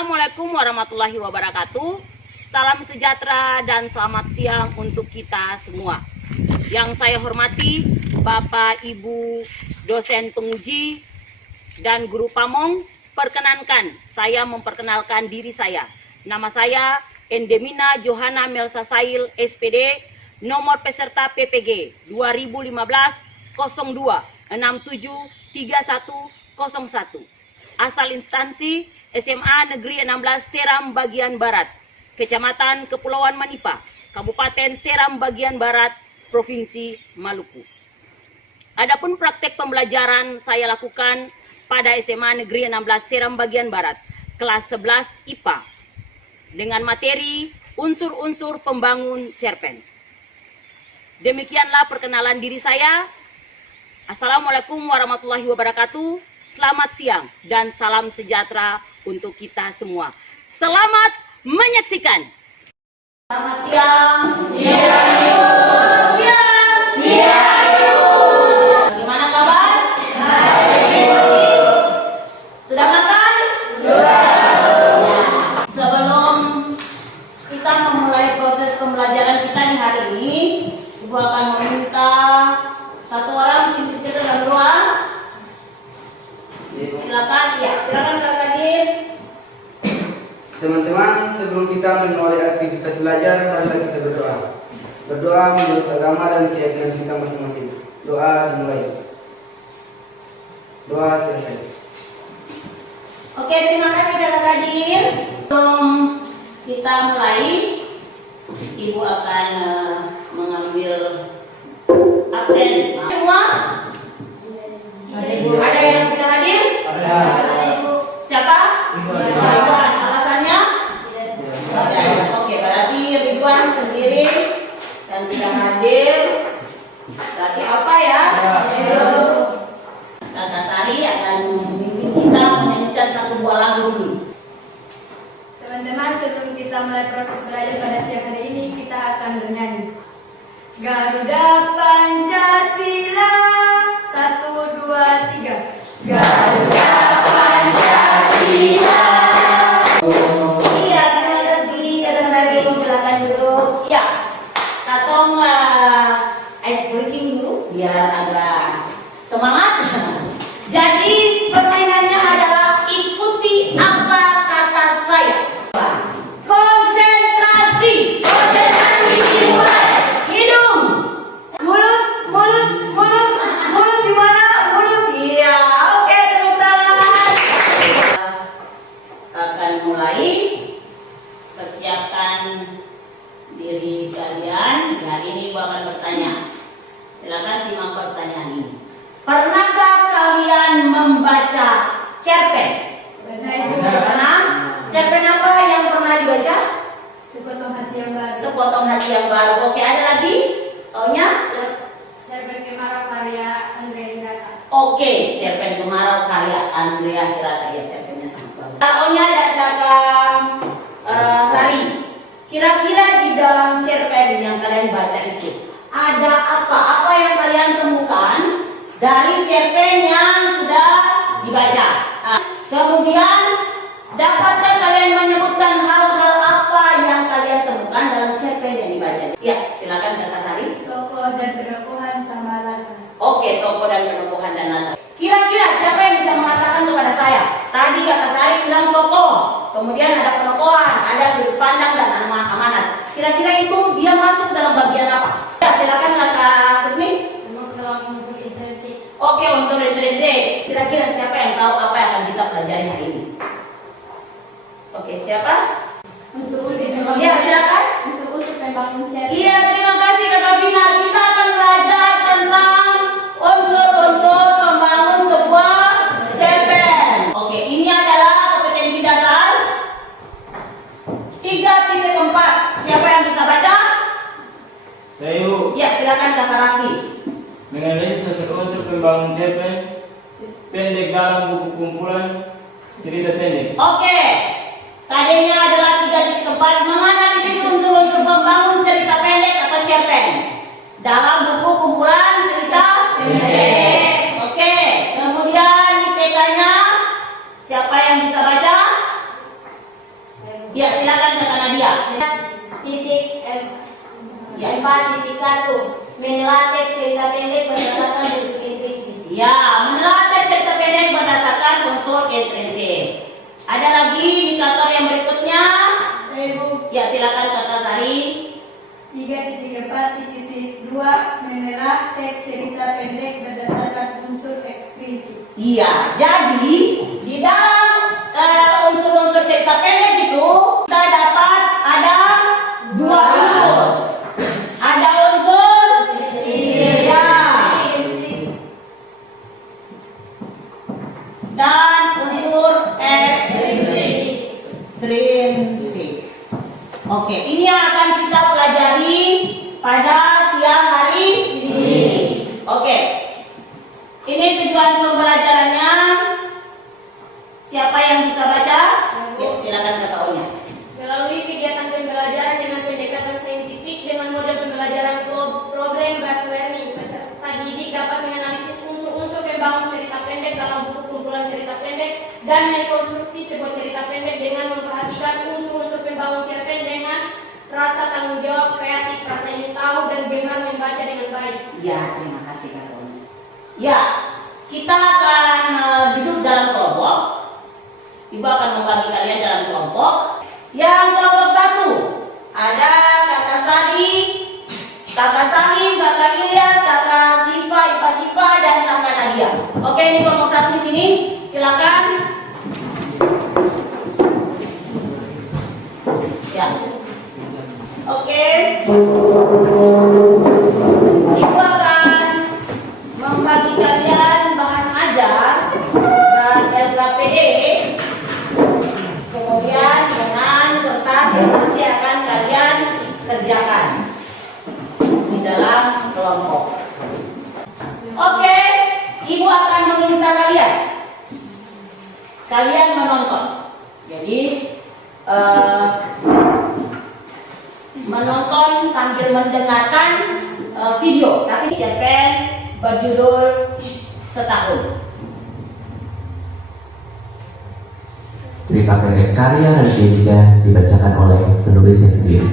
Assalamualaikum warahmatullahi wabarakatuh. Salam sejahtera dan selamat siang untuk kita semua. Yang saya hormati Bapak Ibu dosen penguji dan guru pamong, perkenankan saya memperkenalkan diri saya. Nama saya Endemina Johana Melsasail SPD, nomor peserta PPG 2015-02-673101. Asal instansi SMA Negeri 16 Seram Bagian Barat, Kecamatan Kepulauan Manipa, Kabupaten Seram Bagian Barat, Provinsi Maluku. Adapun praktek pembelajaran saya lakukan pada SMA Negeri 16 Seram Bagian Barat, kelas 11 IPA, dengan materi unsur-unsur pembangun cerpen. Demikianlah perkenalan diri saya. Assalamualaikum warahmatullahi wabarakatuh. Selamat siang dan salam sejahtera untuk kita semua. Selamat menyaksikan. Selamat siang. Siang. Siang. Siang. Bagaimana kabar? Baik. Sudah makan? Sudah. Ya. Sebelum kita memulai proses pembelajaran kita di hari ini, Ibu akan meminta satu orang pimpin kita dalam doa. Silakan, silakan Kak Kadir. Teman-teman, sebelum kita memulai aktivitas belajar, marilah kita berdoa. Berdoa menurut agama dan keyakinan kita masing-masing. Doa dimulai. Doa selesai. Oke, terima kasih Kak Kadir. Sebelum kita mulai, Ibu akan mengambil absen. Semua? Ada yang tidak hadir? Ada. Siapa? Ridwan. Alasannya? Oke, berarti Ridwan sendiri dan tidak hadir. Berarti apa ya? Kakak Sari akan membimbing kita menyanyikan satu buah lagu dulu. Teman-teman, sebelum kita mulai proses belajar pada siang hari ini, kita akan bernyanyi. Garuda Pancasila, 1, 2, 3. Garuda Pancasila. Iya, terima kasih. Kakak Sari, silakan duduk. Ya, Katong ice breaking dulu biar agak semangat. Jadi permainannya adalah ikuti apa kata saya. Konsentrasi. Konsentrasi dimulai. Hidung. Mulut, mulut, mulut, mulut di mana? Mulut. Iya, oke, tepuk tangan. Akan mulai. Persiapkan diri kalian. Hari ini gua akan bertanya. Silakan simak pertanyaan ini. Pernahkah kalian membaca cerpen? Pernah. Cerpen apa yang pernah dibaca? Sepotong Hati yang Baru. Sepotong Hati yang Baru. Oke, ada lagi? Ohnya? Cerpen Kemarau karya Andrea Hirata. Oke, cerpen Kemarau karya Andrea Hirata. Ya, cerpennya sangat bagus. Ohnya ada Kakak Sari. Kira-kira di dalam cerpen yang kalian baca itu ada apa? Apa yang kalian temukan dari cerpen yang sudah dibaca? Kemudian, dapatkah kalian menyebutkan hal-hal apa yang kalian temukan dalam cerpen yang dibaca? Ya, silakan Kakak Sari. Tokoh dan penokohan sama latar. Oke, tokoh dan penokohan dan latar. Kira-kira siapa yang bisa mengatakan kepada saya? Tadi Kakak Sari bilang tokoh, kemudian ada penokohan, ada sudut pandang dan amanat. Kira-kira itu dia masuk dalam bagian apa? Ya, silakan Kakak Sukmi. Dalam unsur intrinsik. Oke, unsur intrinsik. Kira-kira siapa yang tahu apa yang akan kita pelajari hari ini? Oke, siapa? Unsur Ya, silakan. unsur pembangun cerpen. Iya, terima kasih Kakak Vina. Kita akan belajar tentang unsur-unsur pembangun sebuah cerpen. Oke, ini adalah kompetensi dasar 3.4. Siapa yang bisa baca? Saya Ya, silakan Kakak Raffi. menganalisis unsur pembangun cerpen pendek dalam buku kumpulan cerita pendek. Oke, tadinya adalah 3.4 menganalisis unsur-unsur pembangun cerita pendek atau cerpen dalam buku kumpulan cerita pendek. Oke, kemudian IPK-nya siapa yang bisa baca? 4.1 menelaah teks cerita pendek berdasarkan unsur intrinsik. Ya, menelaah teks cerita pendek berdasarkan unsur intrinsik. Ada lagi indikator yang berikutnya? Ya, silakan Kakak Sari. 3.4.2 menelaah teks cerita pendek berdasarkan unsur ekstrinsik. Iya, jadi di dalam unsur-unsur cerita pendek itu kita dapat ada dua unsur. Ada unsur ya, dan unsur ekstrinsik. Oke, ini yang akan kita pelajari pada siang hari ini. Oke. Ini tujuan pembelajarannya. Siapa yang bisa baca? Ya, silakan Kakak Unya. Melalui kegiatan pembelajaran dengan pendekatan saintifik dengan model pembelajaran problem based learning, peserta didik dapat menganalisis unsur-unsur pembangun cerita pendek dalam buku kumpulan cerita pendek dan merekonstruksi sebuah cerita pendek dengan memperhatikan unsur-unsur pembangun cerpen dengan rasa tanggung jawab, kreatif, rasa ingin tahu, dan gemar membaca dengan baik. Ya, terima kasih Kakak Unya. Ya, kita akan duduk dalam kelompok. Ibu akan membagi kalian dalam kelompok. Yang kelompok 1 ada Kakak Sari, Kakak Samim, Kakak Ilyas, Kakak Sifa, Ipa Sifa, dan Kakak Nadia. Oke, ini kelompok 1 di sini. Silakan. Ya. Oke. Ibu akan membagi kalian bahan ajar dan LKPD, kemudian dengan kertas yang nanti akan kalian kerjakan di dalam kelompok. Oke, ibu akan meminta kalian menonton. Jadi menonton sambil mendengarkan video, tapi cerpen berjudul Setahun. Cerita pendek karya Raditya dibacakan oleh penulisnya sendiri.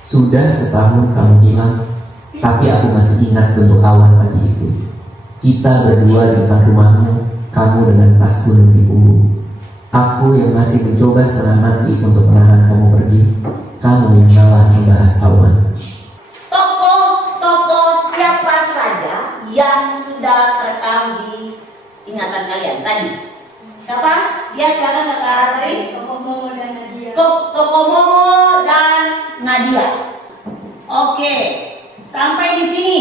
Sudah setahun kamu hilang, tapi aku masih ingat bentuk awan pagi itu. Kita berdua di depan rumahmu, kamu dengan tas gunung di punggung. Aku yang masih mencoba setengah mati untuk menahan kamu pergi, kamu yang malah membahas awan. Tokoh-tokoh siapa saja yang sudah terekam di ingatan kalian tadi? Siapa? Ya, silakan Kakak Sari. Tokoh Momo dan Nadia. Tokoh Momo dan Nadia. Oke, sampai di sini.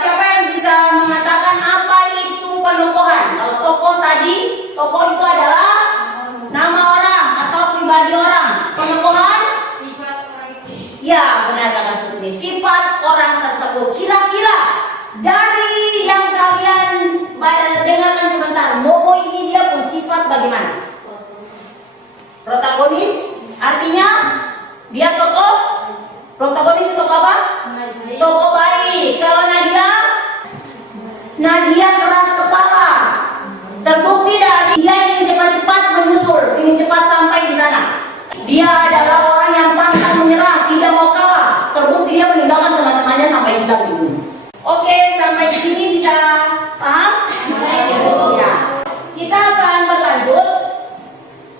Siapa yang bisa mengatakan apa itu penokohan? Kalau tokoh tadi, tokoh itu adalah nama orang atau pribadi orang. Penokohan? Sifat orang itu. Ya, benar Kakak Sutri. Sifat orang tersebut. Kira-kira dari yang kalian dengarkan sebentar, Momo ini dia pun sifat bagaimana? Protagonis, artinya dia tokoh. Protagonis itu tokoh apa? Tokoh baik. Kalau Nadia keras kepala. Terbukti dari dia ingin cepat-cepat menyusul, ingin cepat sampai di sana. Dia adalah orang yang pantang menyerah, tidak mau kalah. Terbukti dia meninggalkan teman-temannya sampai hilang di bumi. Oke, sampai di sini bisa paham? Ya. Kita akan berlanjut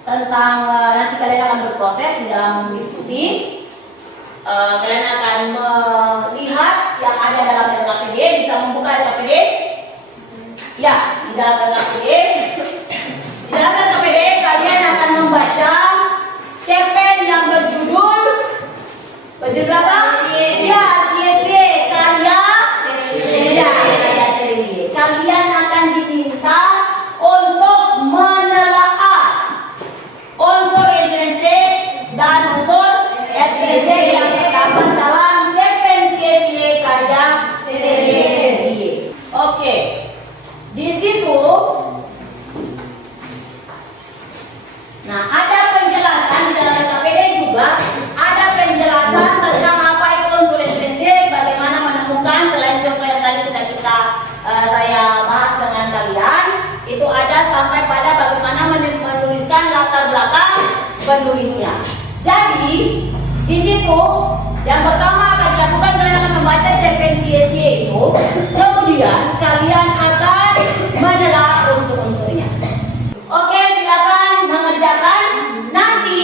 tentang nanti kalian akan berproses di dalam diskusi. Kalian akan melihat yang ada dalam LKPD, bisa membuka LKPD. Ya, di dalam LKPD. Di dalam LKPD kalian akan membaca cerpen yang berjudul apa? Ya, Cie-cie karya. Kalian akan diminta untuk menelaah unsur intrinsik dan unsur ekstrinsik yang terdapat dalam cerpen Cie-cie karya. Oke, di situ Di situ yang pertama akan dilakukan, kalian akan membaca cerpen sia-sia itu, kemudian kalian akan menelaah unsur-unsurnya. Oke, silakan mengerjakan. Nanti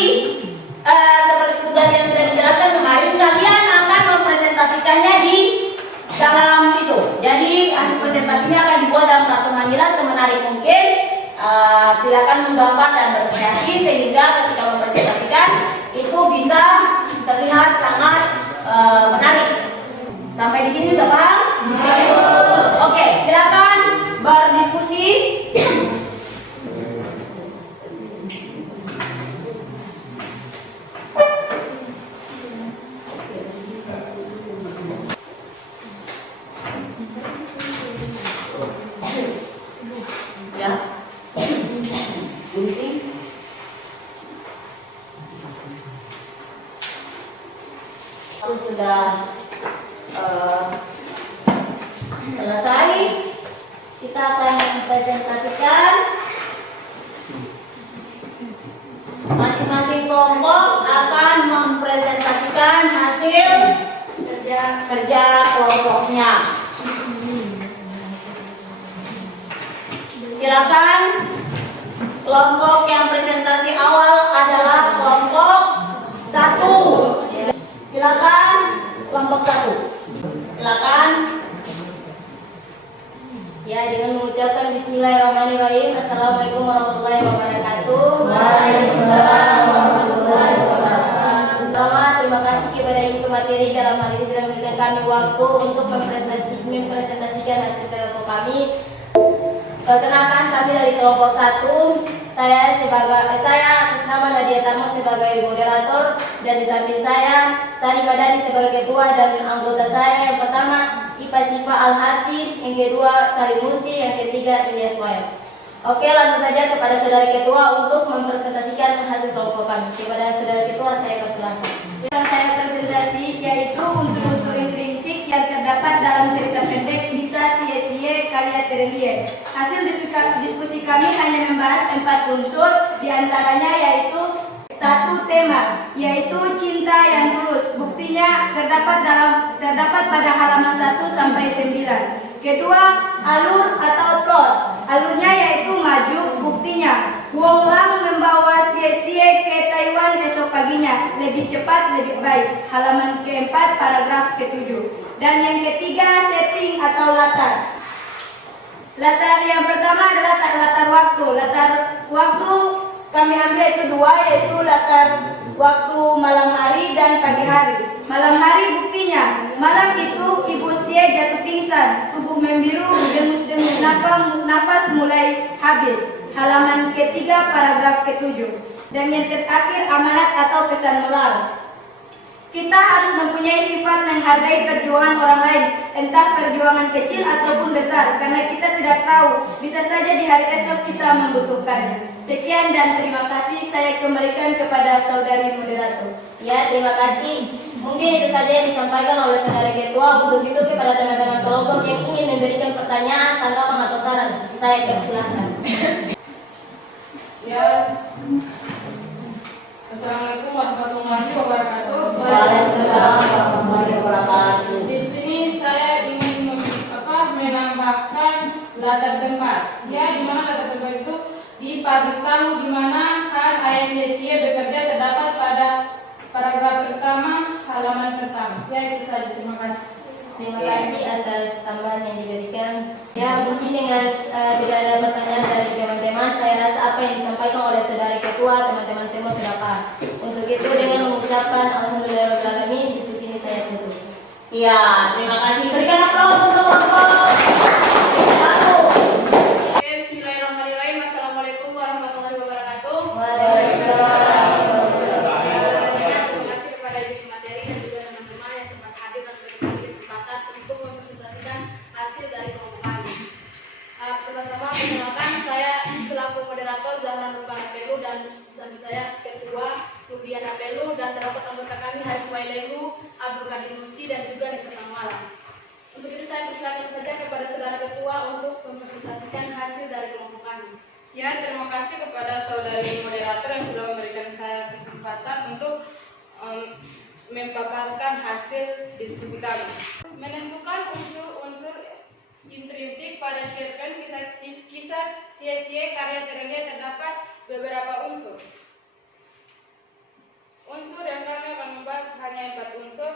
seperti tugas yang sudah dijelaskan kemarin, kalian akan mempresentasikannya di dalam itu. Jadi hasil presentasinya akan dibuat dalam kartu manila semenarik mungkin. Silakan menggambar dan berkreasi sehingga ketika mempresentasikan itu bisa terlihat sangat menarik. Sampai di sini bisa paham? Oke, silakan berdiskusi. Ya. Gunting. Aku sudah selesai. Kita akan mempresentasikan. Masing-masing kelompok akan mempresentasikan hasil kerja kelompoknya. Silakan. Kelompok yang presentasi awal adalah kelompok 1. Silakan kelompok 1. Silakan. Ya, dengan mengucapkan Bismillahirrahmanirrahim. Assalamualaikum warahmatullahi wabarakatuh. Waalaikumsalam warahmatullahi wabarakatuh. Pertama, terima kasih kepada ibu pemateri dalam hal ini telah memberikan kami waktu untuk mempresentasikan hasil kelompok kami. Perkenalkan, kami dari kelompok 1. Saya atas nama Nadia Tarmo sebagai moderator, dan di samping saya Sari Madani sebagai ketua, dan anggota saya yang pertama Ipa Sifa Al-Hasib, yang kedua Sari Musi, yang ketiga Ilyas Wayang. Oke, langsung saja kepada saudara ketua untuk mempresentasikan hasil kelompok kami. Kepada saudara ketua saya persilakan. Yang saya presentasi yaitu unsur-unsur intrinsik yang terdapat dalam cerita pendek Bisa Sia-sia karya Terelie. Hasil diskusi kami hanya membahas 4 unsur, diantaranya yaitu 1. Tema, yaitu cinta yang tulus. Buktinya terdapat pada halaman 1 sampai 9. Kedua, alur atau plot. Alurnya yaitu maju, buktinya Wong Lang membawa Sia-sia ke Taiwan esok paginya. Lebih cepat, lebih baik. Halaman keempat, paragraf ke-7. Dan yang ketiga, setting atau latar. Latar yang pertama adalah latar waktu. Latar waktu kami ambil itu 2, yaitu latar waktu malam hari dan pagi hari. Malam hari buktinya, malam itu ibu Sia jatuh pingsan, tubuh membiru, dengus-dengus, nafas mulai habis. Halaman ketiga, paragraf ke-7. Dan yang terakhir, amanat atau pesan moral. Kita harus mempunyai sifat menghargai perjuangan orang lain, entah perjuangan kecil ataupun besar, karena kita tidak tahu, bisa saja di hari esok kita membutuhkannya. Sekian dan terima kasih, saya kembalikan kepada saudari moderator. Ya, terima kasih. Mungkin itu saja yang disampaikan oleh saudara ketua. Untuk itu kepada teman-teman kelompok yang ingin memberikan pertanyaan, tanggapan atau saran, saya persilahkan. Ya, Assalamualaikum warahmatullahi wabarakatuh. Waalaikumsalam warahmatullahi wabarakatuh. Di sini saya ingin menambahkan latar tempat. Ya, di mana latar tempat itu di pabrik kamu, di mana kan ayah Sia bekerja terdapat pada paragraf pertama, halaman pertama. Ya, itu saja. Terima kasih. Terima kasih atas tambahan yang diberikan. Ya, mungkin dengan tidak ada pertanyaan dari teman-teman, saya rasa apa yang disampaikan oleh saudara ketua, teman-teman semua sudah paham. Untuk itu dengan mengucapkan alhamdulillahirobbilalamin, diskusi ini saya tutup. Iya, terima kasih. Berikan aplaus untuk kelompok 1. Bismillahirrahmanirrahim. Assalamualaikum warahmatullahi wabarakatuh. Waalaikumsalam. Terima kasih kepada ibu materi dan juga teman-teman yang sempat hadir dan memberikan kesempatan untuk mempresentasikan hasil dari kelompok kami. Pertama-tama perkenalkan, saya selaku moderator Zahra Nurkana Pelu, dan bersama saya ketua Rudiana Pelu, dan terdapat anggota kami Haiswailelu, Abdul Qadir Musi, dan juga Nisa Malam. Untuk itu saya persilakan saja kepada saudara ketua untuk mempresentasikan hasil dari kelompok kami. Ya, terima kasih kepada saudari moderator yang sudah memberikan saya kesempatan untuk memaparkan hasil diskusi kami. Menentukan unsur-unsur intrinsik pada cerpen kisah sia-sia karya Terelia terdapat beberapa unsur. Unsur yang kami akan membahas hanya 4 unsur.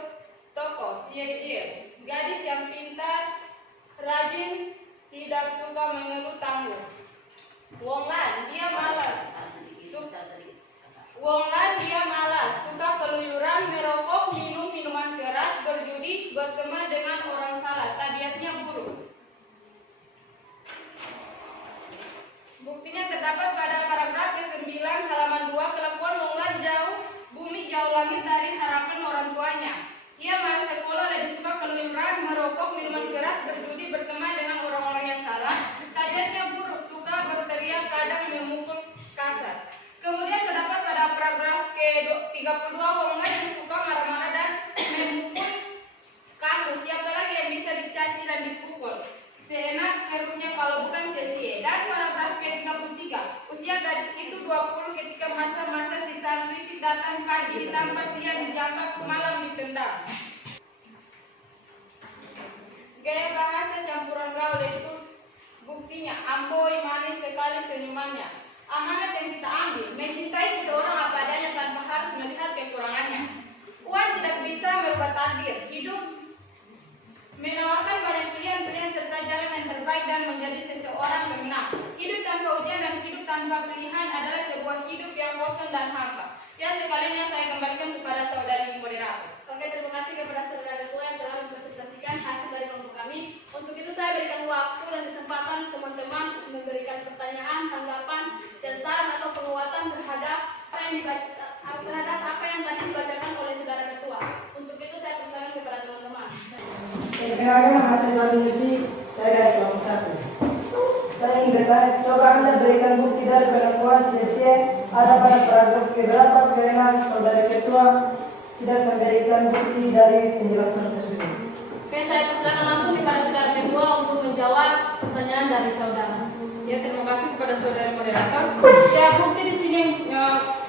Tokoh sia-sia, gadis yang pintar, rajin, tidak suka mengeluh tangguh. Wonglan, dia malas. Wonglan, dia malas, suka keluyuran, merokok, minum minuman keras, berjudi, berteman dengan orang salah, tabiatnya buruk. Buktinya terdapat pada paragraf ke-9 halaman 2, kelakuan Wonglan jauh bumi jauh langit dari harapan orang tuanya. Ia masih sekolah lebih suka keluyuran, merokok, minuman keras, berjudi, berteman dengan orang-orang yang salah, tabiatnya buruk, suka berteriak, kadang memukul kasar. Kemudian terdapat pada paragraf ke-32 Wonglan yang suka marah-marah dan memukul kaku. Siapa lagi yang bisa dicaci dan dipukul seenak perutnya kalau bukan sia-sia. Dan paragraf ke-33 usia gadis itu 20 ketika masa-masa sisaan fisik datang pagi ditambah siang dijambak malam ditendang. Gaya bahasa campuran gaul itu buktinya amboi manis sekali senyumannya. Amanat yang kita ambil, mencintai seseorang apa adanya tanpa harus melihat kekurangannya. Uang tidak bisa merubah takdir, hidup menawarkan banyak pilihan-pilihan serta jalan yang terbaik dan menjadi seseorang pemenang. Hidup tanpa ujian dan hidup tanpa pilihan adalah sebuah hidup yang kosong dan hampa. Ya, sekalinya saya kembalikan kepada saudari moderator. Oke, terima kasih kepada saudara ketua yang telah mempresentasikan hasil dari kelompok kami. Untuk itu saya berikan waktu dan kesempatan teman-teman untuk memberikan pertanyaan, tanggapan, dan saran atau penguatan terhadap apa yang tadi dibacakan oleh saudara ketua. Untuk itu saya persilakan kepada teman-teman. Perkenalkan hasil submisi saya dari kelompok 1. Saya ingin bertanya, coba Anda berikan bukti dari pengakuan sia-sia ada pada paragraf keberapa karena saudara ketua tidak memberikan bukti dari penjelasan tersebut. Oke, saya persilakan langsung kepada saudara ketua untuk menjawab pertanyaan dari saudara. Ya, terima kasih kepada saudara moderator. Ya, bukti di sini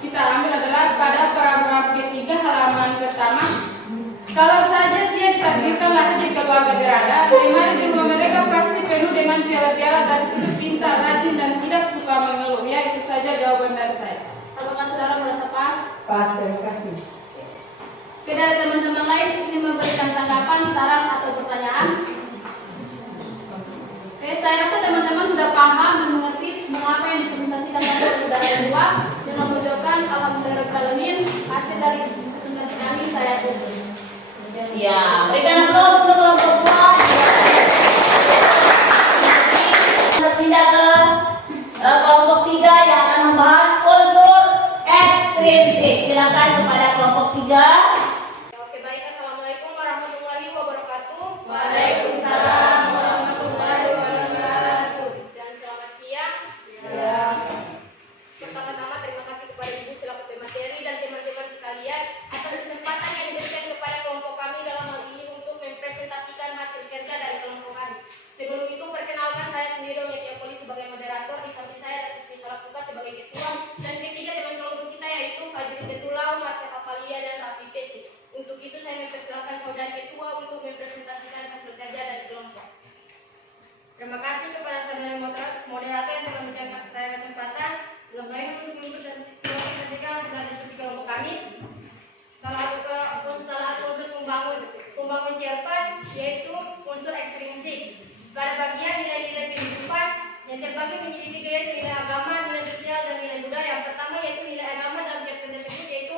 kita ambil adalah pada paragraf ketiga halaman pertama. Kalau saja Sia ditakdirkan lahir di keluarga berada, bagaimana di rumah mereka pasti penuh dengan piala-piala gadis itu pintar, rajin dan tidak suka mengeluh. Ya, itu saja jawaban dari saya. Apakah saudara merasa pas? Pas, terima kasih. Oke, dari teman-teman lain ingin memberikan tanggapan, saran atau pertanyaan? Oke, saya rasa teman-teman sudah paham dan mengerti mengapa yang dipresentasikan oleh saudara kedua. Dengan mengucapkan alhamdulillahirobbilalamin, hasil dari presentasi kami saya tutup. Ya, berikan aplaus untuk kelompok 2. Berpindah ke kelompok 3 yang akan membahas unsur ekstrinsik. Silakan kepada kelompok 3. Oke, baik. Assalamualaikum warahmatullahi wabarakatuh. Waalaikumsalam warahmatullahi wabarakatuh. Dan selamat siang. Pertama-tama terima kasih kepada Ibu selaku pemateri dan teman-teman sekalian atas kesempatan yang diberikan kepada kelompok kami dalam hal ini untuk mempresentasikan hasil kerja dari kelompok kami. Sebelum itu perkenalkan saya sendiri Onya Poli sebagai moderator, di samping saya ada Siti Talapuka sebagai ketua dan ketiga teman kelompok kita yaitu Fajri Ketulau, Masya Kapalia dan Rafi Pesi. Untuk itu saya mempersilahkan saudari ketua untuk mempresentasikan hasil kerja dari kelompok. Terima kasih kepada saudara moderator yang telah memberikan saya kesempatan dalam hal ini untuk mempresentasikan hasil diskusi kelompok kami. Salah satu unsur pembangun cerpen yaitu unsur ekstrinsik. Pada bagian nilai-nilai kehidupan yang terbagi menjadi 3 yaitu nilai agama, nilai sosial, dan nilai budaya. Yang pertama yaitu nilai agama dalam cerpen tersebut yaitu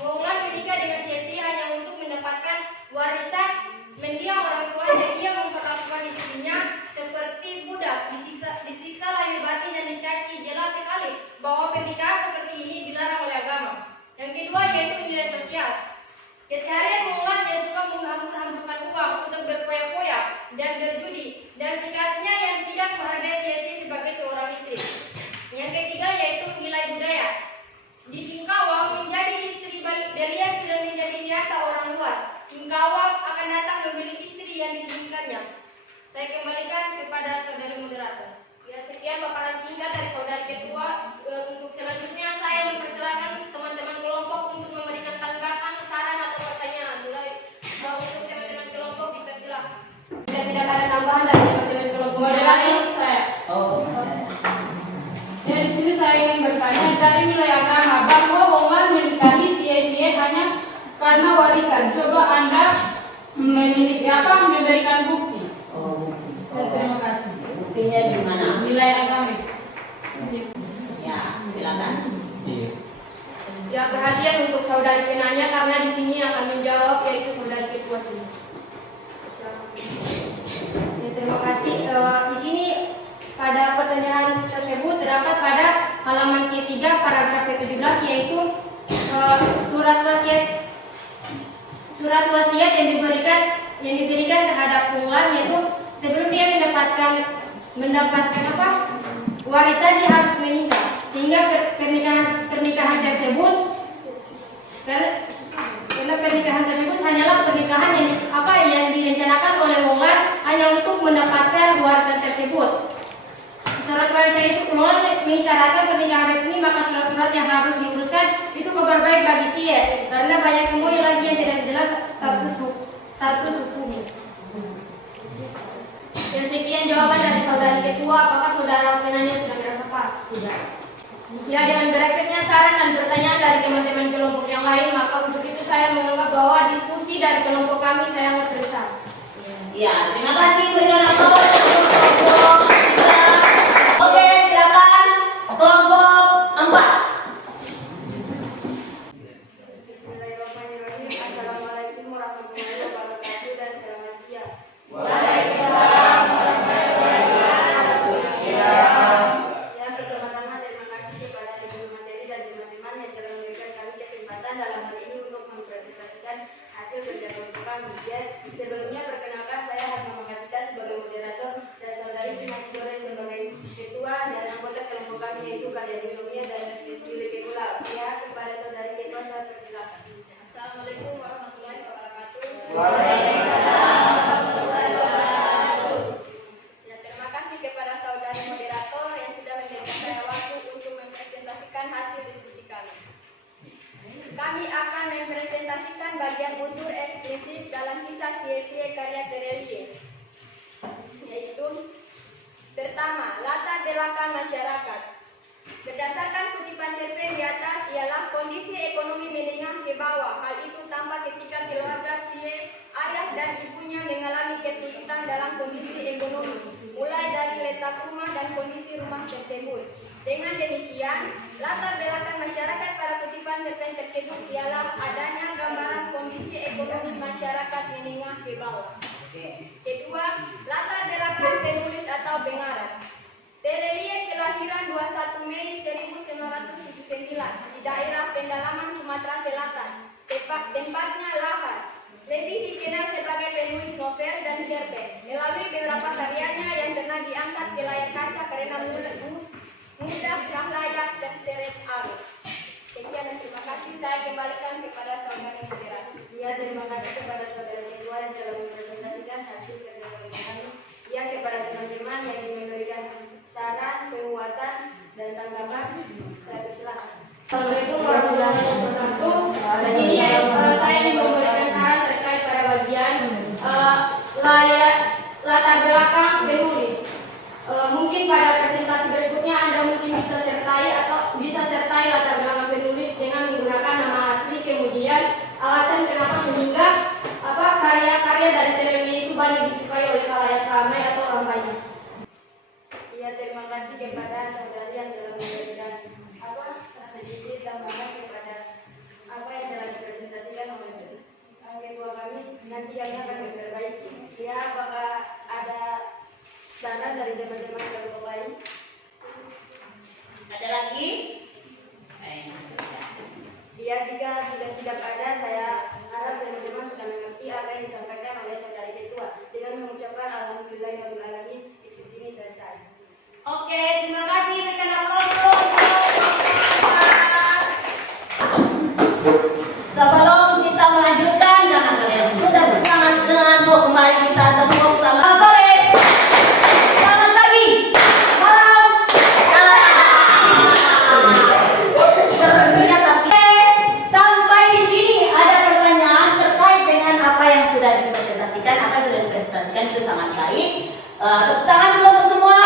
Wonglan menikah dengan sia-sia hanya untuk mendapatkan warisan mendiang orang tua dan ia memperlakukan istrinya seperti budak, disiksa lahir batin dan dicaci. Jelas sekali bahwa pernikahan seperti ini dilarang oleh agama. Yang kedua yaitu nilai sosial. Keseharian Wonglan yang suka katanya dari nilai agama bahwa Wongan menikahi sia-sia hanya karena warisan. Coba Anda memberikan bukti. Oh, Dan terima kasih. buktinya di mana? Nilai agama. Ya, silakan. Ya, perhatian untuk saudari penanya karena di sini akan menjawab yaitu saudari ketua sini. Ya, terima kasih. Di sini pada pertanyaan tersebut terdapat pada halaman ketiga paragraf ke-17 yaitu surat wasiat yang diberikan terhadap Wongan, yaitu sebelum dia mendapatkan warisan dia harus menikah, sehingga pernikahan tersebut hanyalah pernikahan yang direncanakan oleh Wongan hanya untuk mendapatkan warisan tersebut. Surat warisan itu keluar mensyaratkan pernikahan resmi, maka surat-surat yang harus diuruskan itu kabar baik bagi sie karena banyak temuan lagi yang tidak jelas status hukumnya. Dan sekian jawaban dari saudari ketua. Apakah saudara penanya sudah merasa pas? Sudah. Ya, dengan berakhirnya saran dan pertanyaan dari teman-teman kelompok yang lain, maka untuk itu saya menganggap bahwa diskusi dari kelompok kami sangat selesai. Ya, terima kasih. Berikan aplaus untuk kelompok 3. Oke, silakan kelompok 4. Bismillahirrahmanirrahim. Assalamualaikum warahmatullahi wabarakatuh dan selamat siang. Ya, pertama-tama terima kasih kepada ibu materi dan teman-teman yang telah memberikan kami kesempatan dalam hal ini untuk mempresentasikan hasil kerja kelompok kami. Ya, sebelumnya perkenalkan saya Hasma Mahatita sebagai moderator dan saudari Prima Tidore sebagai ketua dan anggota kelompok kami yaitu Karyadi Nomia dan Yuli Kekula. Ya, kepada saudari ketua saya persilakan. Assalamualaikum warahmatullahi wabarakatuh. Ya, terima kasih kepada saudari moderator yang sudah memberikan saya waktu untuk mempresentasikan hasil diskusi kami. Kami akan mempresentasikan bagian unsur eksplisit dalam kisah sia-sia karya Terelie, yaitu pertama, latar belakang masyarakat. Berdasarkan kutipan cerpen di atas ialah kondisi ekonomi menengah ke bawah. Hal itu tampak ketika keluarga Sie, ayah dan ibunya mengalami kesulitan dalam kondisi ekonomi, mulai dari letak rumah dan kondisi rumah tersebut. Dengan demikian, latar belakang masyarakat pada kutipan cerpen tersebut ialah adanya gambaran kondisi ekonomi masyarakat menengah ke bawah. Kedua, latar belakang penulis atau pengarang. Terelie kelahiran 21 Mei 1979 di daerah Pendalaman, Sumatera Selatan. Tempatnya Lahar. Lebih dikenal sebagai penulis novel dan cerpen. Melalui beberapa karyanya yang pernah diangkat ke layar kaca karena mudah layak terseret arus. Sekian dan terima kasih. Saya kembalikan kepada saudara moderator. Ya, terima kasih kepada saudara ketua yang telah mempresentasikan hasil kerja kami. Ya, kepada teman-teman yang ingin memberikan saran, penguatan, dan tanggapan, saya persilakan. Assalamualaikum warahmatullahi wabarakatuh. Di sini saya ingin memberikan saran terkait pada bagian latar belakang penulis. Mungkin pada presentasi berikutnya Anda mungkin bisa sertai latar belakang penulis dengan menggunakan nama asli, kemudian alasan kenapa sehingga karya-karya dari Terelie itu banyak disukai oleh khalayak ramai atau orang banyak. Ya, terima kasih kepada saudari yang telah memberikan sedikit tambahan kepada apa yang telah dipresentasikan oleh ketua kami. Nanti kami akan memperbaiki. Ya, apakah ada saran dari teman-teman kelompok lain? Ada lagi? Ya, jika sudah tidak ada, saya harap teman-teman sudah mengerti apa yang disampaikan oleh saudari ketua. Dengan mengucapkan alhamdulillahirrahmanirrahim, diskusi ini selesai. Oke, terima kasih. Berikan aplaus. Sebelum kita melanjutkan, jangan kalian sudah sangat ngantuk, mari kita tepuk selamat sore, selamat pagi, malam. Tentunya tapi sampai di sini ada pertanyaan terkait dengan apa yang sudah dipresentasikan. Apa yang sudah dipresentasikan itu sangat baik. Tepuk tangan dulu untuk semua.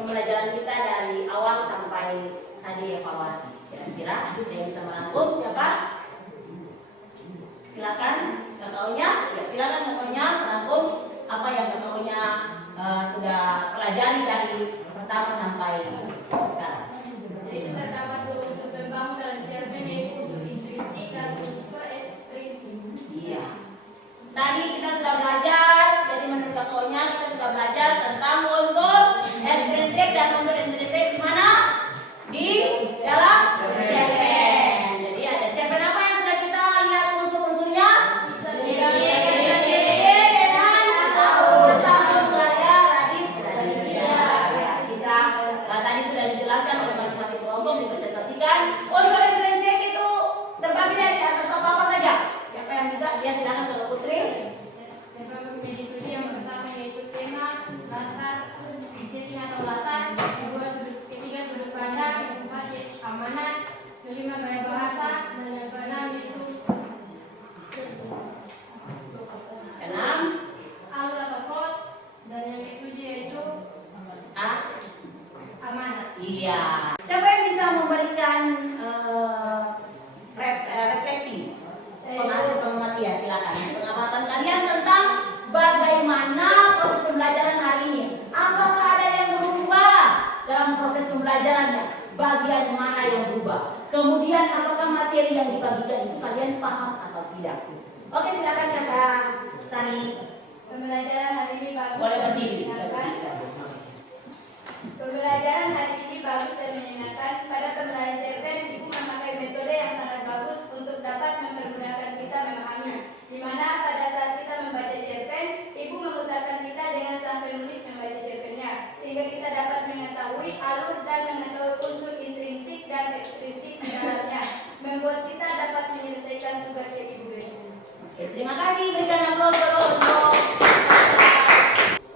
pembelajaran kita dari awal sampai tadi evaluasi. Kira-kira ada yang bisa merangkum siapa? Silakan kakaknya. Ya, silakan kakaknya merangkum apa yang kakaknya sudah pelajari dari pertama sampai sekarang. Jadi terdapat dua unsur pembangun dalam cerpen, yaitu unsur intrinsik dan unsur ekstrinsik. Iya. Tadi kita sudah belajar, jadi menurut kakaknya kita sudah belajar tentang unsur ekstrinsik dan unsur intrinsik di mana? Di dalam cerpen. Jadi ada cerpen apa yang sudah kita lihat unsur-unsurnya? Tadi sudah dijelaskan oleh masing-masing kelompok, dipresentasikan. Unsur intrinsik itu terbagi dari atas apa saja. Siapa yang bisa? Dia silakan Kakak Putri. Cerpen menjadi yang pertama yaitu tema, latar, setting atau latar, ketiga sudut pandang, yang keempat yaitu amanat, kelima gaya bahasa, dan yang keenam yaitu Enam. alur atau plot, dan yang ketujuh yaitu amanat. Iya. Siapa yang bisa memberikan refleksi penghasil pengamatan? Ya, silakan. Pengamatan kalian tentang bagaimana proses pembelajaran hari ini. Apakah ada yang berubah dalam proses pembelajarannya? Bagian mana yang berubah? Kemudian apakah materi yang dibagikan itu kalian paham atau tidak? Oke, silakan Kakak Sari. Pembelajaran hari ini bagus Boleh dan berdiri. menyenangkan. Pembelajaran hari ini bagus dan menyenangkan. Pada pembelajaran cerpen, Ibu memakai metode yang sangat bagus untuk dapat mempergunakan kita memahaminya. Di mana pada saat kita membaca cerpen, Ibu memutarkan kita dengan sang penulis membaca cerpennya, sehingga kita dapat mengetahui alur dan mengetahui unsur intrinsik dan ekstrinsik di dalamnya, membuat kita dapat menyelesaikan tugas yang Ibu berikan. Oke, terima kasih. Berikan aplaus dulu untuk.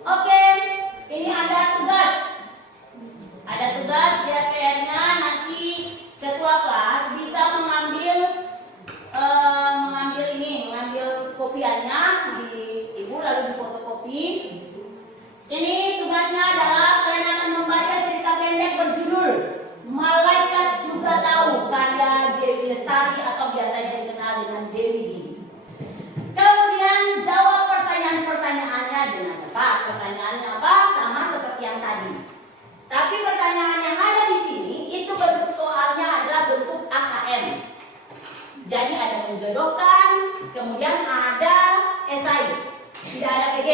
Oke, ini ada tugas. Ada tugas dia PR-nya nanti ketua kelas bisa mengambil kopiannya di Ibu lalu difotokopi. Ini tugasnya adalah kalian akan membaca cerita pendek berjudul Malaikat Juga Tahu karya Dewi Lestari atau biasanya dikenal dengan Dewi Gini. Kemudian jawab pertanyaan-pertanyaannya dengan tepat. Pertanyaannya apa? Sama seperti yang tadi. Tapi pertanyaan yang ada di sini itu bentuk soalnya adalah bentuk AKM. Jadi ada menjodohkan, kemudian ada esai. Tidak ada PG.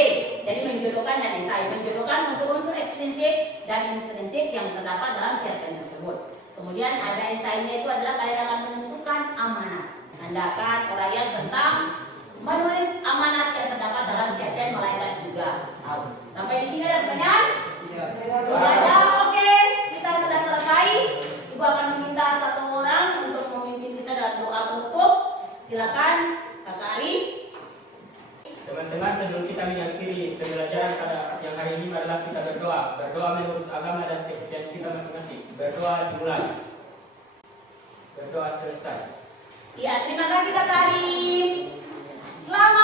Jadi menjodohkan dan esai. Menjodohkan unsur-unsur ekstrinsik dan intrinsik yang terdapat dalam cerpen tersebut. Kemudian ada esainya itu adalah kalian akan menentukan amanat. Anda akan uraian tentang menulis amanat yang terdapat dalam cerpen Malaikat Juga Tahu. Sampai di sini ada pertanyaan? Tidak ada. Oke, kita sudah selesai. Ibu akan meminta satu orang untuk memimpin kita dalam doa penutup. Silakan, Kakak Ari. Teman-teman, sebelum kita mengakhiri pembelajaran pada siang hari ini adalah kita berdoa. Berdoa menurut agama dan kepercayaan kita masing-masing. Berdoa dimulai. Berdoa selesai. Ya, terima kasih Kakak Ari. Selamat